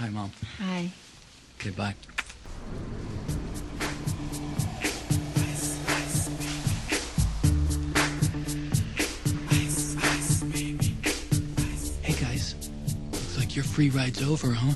Hi, Mom. Hi. Okay, bye. Hey, guys. Looks like your free ride's over, huh?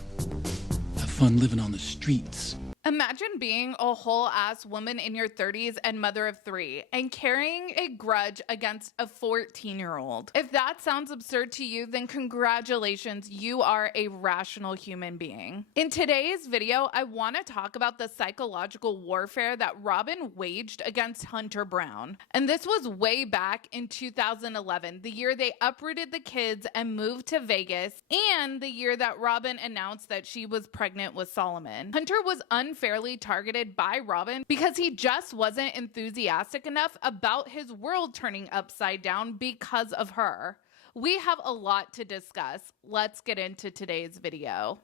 Have fun living on the streets. Imagine being a whole ass woman in your 30s and mother of 3 and carrying a grudge against a 14-year-old. If that sounds absurd to you, then congratulations, you are a rational human being. In today's video, I want to talk about the psychological warfare that Robyn waged against Hunter Brown. And this was way back in 2011, the year they uprooted the kids and moved to Vegas, and the year that Robyn announced that she was pregnant with Solomon. Hunter was unfairly targeted by Robyn because he just wasn't enthusiastic enough about his world turning upside down because of her. We have a lot to discuss. Let's get into today's video.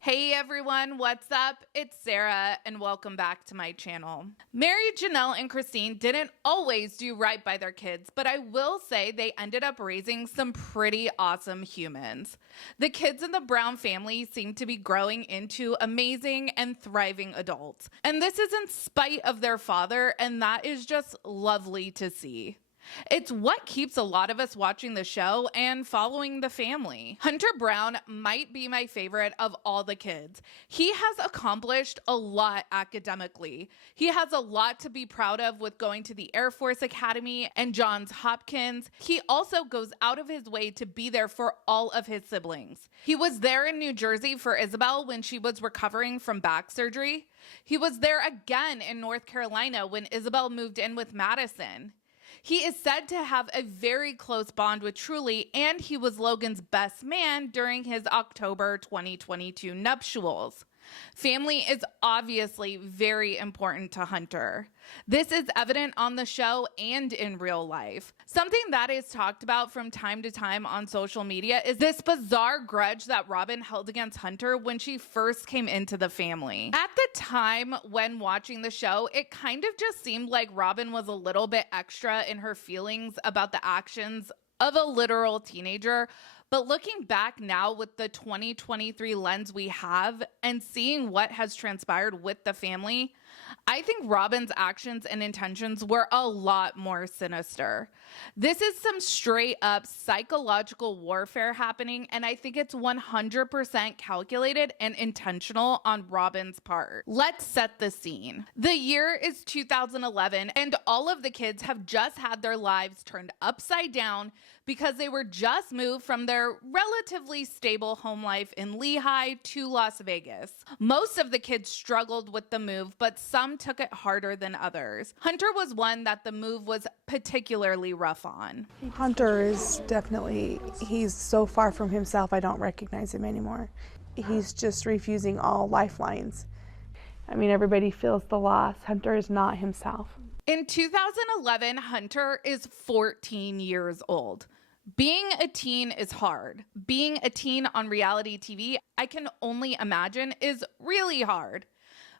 Hey everyone, what's up? It's Sarah and welcome back to my channel. Mary, Janelle, and Christine didn't always do right by their kids, but I will say they ended up raising some pretty awesome humans. The kids in the Brown family seem to be growing into amazing and thriving adults. And this is in spite of their father, and that is just lovely to see. It's what keeps a lot of us watching the show and following the family. Hunter Brown might be my favorite of all the kids. He has accomplished a lot academically. He has a lot to be proud of with going to the Air Force Academy and Johns Hopkins. He also goes out of his way to be there for all of his siblings. He was there in New Jersey for Isabel when she was recovering from back surgery. He was there again in North Carolina when Isabel moved in with Madison. He is said to have a very close bond with Truly, and he was Logan's best man during his October 2022 nuptials. Family is obviously very important to Hunter. This is evident on the show and in real life. Something that is talked about from time to time on social media is this bizarre grudge that Robyn held against Hunter when she first came into the family. At the time when watching the show, it kind of just seemed like Robyn was a little bit extra in her feelings about the actions of a literal teenager. But looking back now with the 2023 lens we have and seeing what has transpired with the family, I think Robyn's actions and intentions were a lot more sinister. This is some straight up psychological warfare happening, and I think it's 100% calculated and intentional on Robyn's part. Let's set the scene. The year is 2011, and all of the kids have just had their lives turned upside down because they were just moved from their relatively stable home life in Lehigh to Las Vegas. Most of the kids struggled with the move, but some took it harder than others. Hunter was one that the move was particularly rough on. Hunter is definitely, he's so far from himself, I don't recognize him anymore. He's just refusing all lifelines. I mean, everybody feels the loss. Hunter is not himself. In 2011, Hunter is 14 years old. Being a teen is hard. Being a teen on reality TV, I can only imagine, is really hard.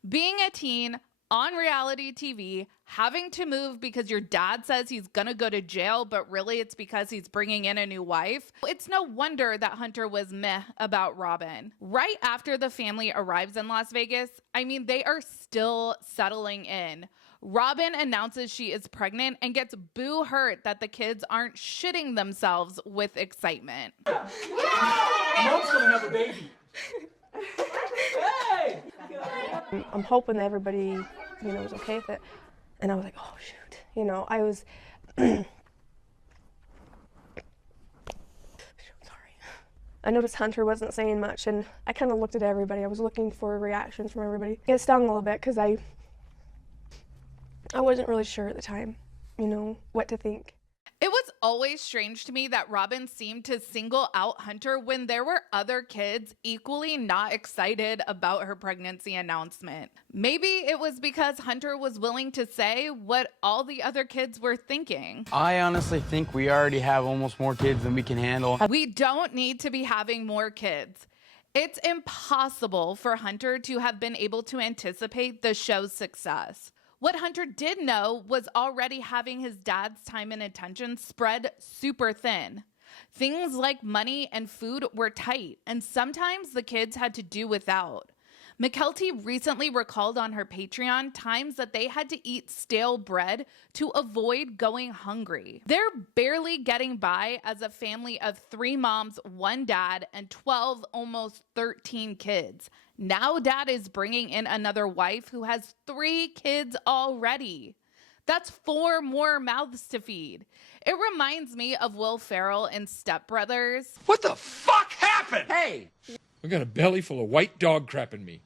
Being a teen on reality TV, having to move because your dad says he's gonna go to jail, but really it's because he's bringing in a new wife. It's no wonder that Hunter was meh about Robyn. Right after the family arrives in Las Vegas, I mean, they are still settling in. Robyn announces she is pregnant and gets boo hurt that the kids aren't shitting themselves with excitement. Mom's gonna have a baby. Hey! I'm hoping that everybody, was okay with it. And I was like, oh shoot, I was, sorry. I noticed Hunter wasn't saying much, and I kind of looked at everybody. I was looking for reactions from everybody. It stung a little bit because I wasn't really sure at the time, what to think. It was always strange to me that Robyn seemed to single out Hunter when there were other kids equally not excited about her pregnancy announcement. Maybe it was because Hunter was willing to say what all the other kids were thinking. I honestly think we already have almost more kids than we can handle. We don't need to be having more kids. It's impossible for Hunter to have been able to anticipate the show's success. What Hunter did know was already having his dad's time and attention spread super thin. Things like money and food were tight, and sometimes the kids had to do without. McKelty recently recalled on her Patreon times that they had to eat stale bread to avoid going hungry. They're barely getting by as a family of 3 moms, 1 dad, and 12, almost 13 kids. Now dad is bringing in another wife who has 3 kids already. That's 4 more mouths to feed. It reminds me of Will Ferrell in Step Brothers. What the fuck happened? Hey! I got a belly full of white dog crap in me.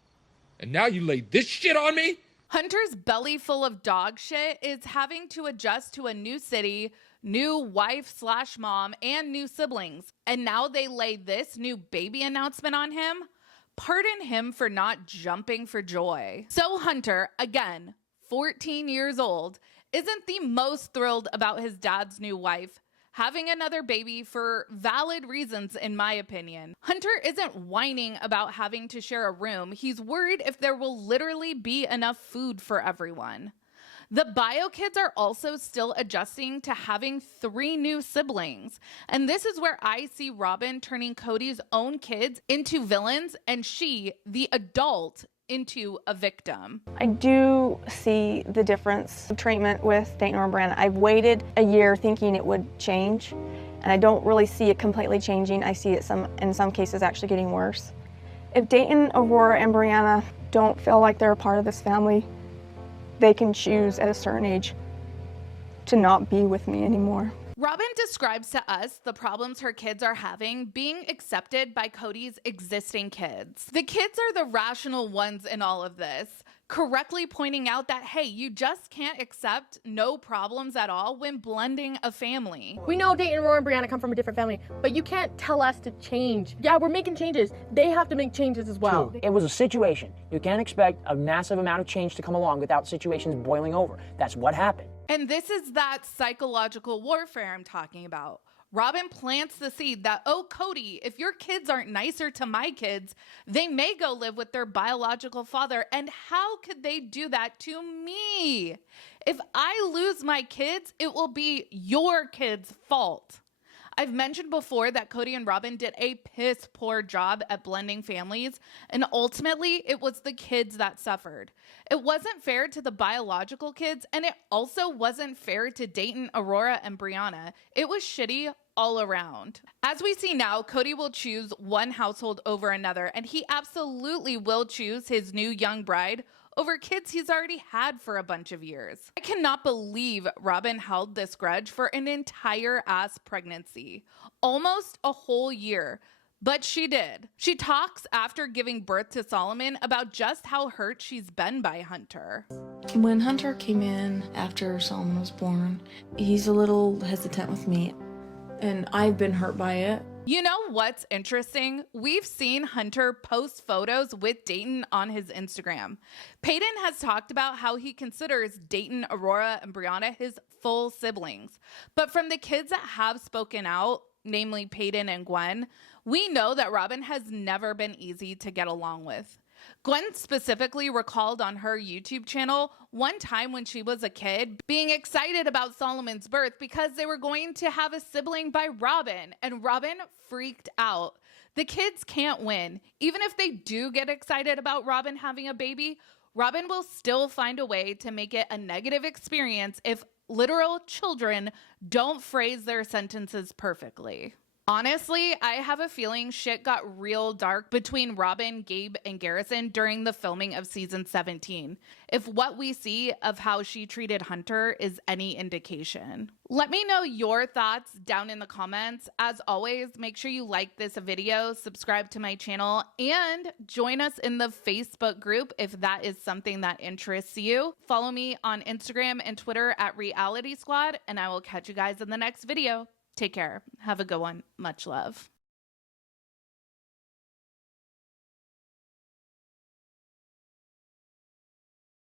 And now you laid this shit on me? Hunter's belly full of dog shit is having to adjust to a new city, new wife/mom, and new siblings. And now they lay this new baby announcement on him. Pardon him for not jumping for joy. So Hunter, again, 14 years old, isn't the most thrilled about his dad's new wife having another baby for valid reasons, in my opinion. Hunter isn't whining about having to share a room. He's worried if there will literally be enough food for everyone. The bio kids are also still adjusting to having 3 new siblings. And this is where I see Robyn turning Kody's own kids into villains and she, the adult, into a victim. I do see the difference of treatment with Dayton or Brianna. I've waited a year thinking it would change, and I don't really see it completely changing. I see it in some cases actually getting worse. If Dayton, Aurora, and Brianna don't feel like they're a part of this family, they can choose at a certain age to not be with me anymore. Robyn describes to us the problems her kids are having being accepted by Kody's existing kids. The kids are the rational ones in all of this, correctly pointing out that, hey, you just can't accept no problems at all when blending a family. We know Dayton, Aurora, and Brianna come from a different family, but you can't tell us to change. Yeah, we're making changes. They have to make changes as well. It was a situation. You can't expect a massive amount of change to come along without situations boiling over. That's what happened. And this is that psychological warfare I'm talking about. Robyn plants the seed that, oh, Kody, if your kids aren't nicer to my kids, they may go live with their biological father. And how could they do that to me? If I lose my kids, it will be your kids' fault. I've mentioned before that Kody and Robyn did a piss poor job at blending families, and ultimately it was the kids that suffered. It wasn't fair to the biological kids, and it also wasn't fair to Dayton, Aurora, and Brianna. It was shitty all around. As we see now, Kody will choose one household over another, and he absolutely will choose his new young bride over kids he's already had for a bunch of years. I cannot believe Robyn held this grudge for an entire ass pregnancy, almost a whole year, but she did. She talks after giving birth to Solomon about just how hurt she's been by Hunter. When Hunter came in after Solomon was born, he's a little hesitant with me, and I've been hurt by it. You know what's interesting? We've seen Hunter post photos with Dayton on his Instagram. Peyton has talked about how he considers Dayton, Aurora, and Brianna his full siblings. But from the kids that have spoken out, namely Peyton and Gwen, we know that Robyn has never been easy to get along with. Gwen specifically recalled on her YouTube channel one time when she was a kid being excited about Solomon's birth because they were going to have a sibling by Robyn, and Robyn freaked out. The kids can't win. Even if they do get excited about Robyn having a baby, Robyn will still find a way to make it a negative experience if literal children don't phrase their sentences perfectly. Honestly, I have a feeling shit got real dark between Robyn, Gabe, and Garrison during the filming of season 17, if what we see of how she treated Hunter is any indication. Let me know your thoughts down in the comments. As always, make sure you like this video, subscribe to my channel, and join us in the Facebook group if that is something that interests you. Follow me on Instagram and Twitter at realiteasquad, and I will catch you guys in the next video. Take care. Have a good one. Much love.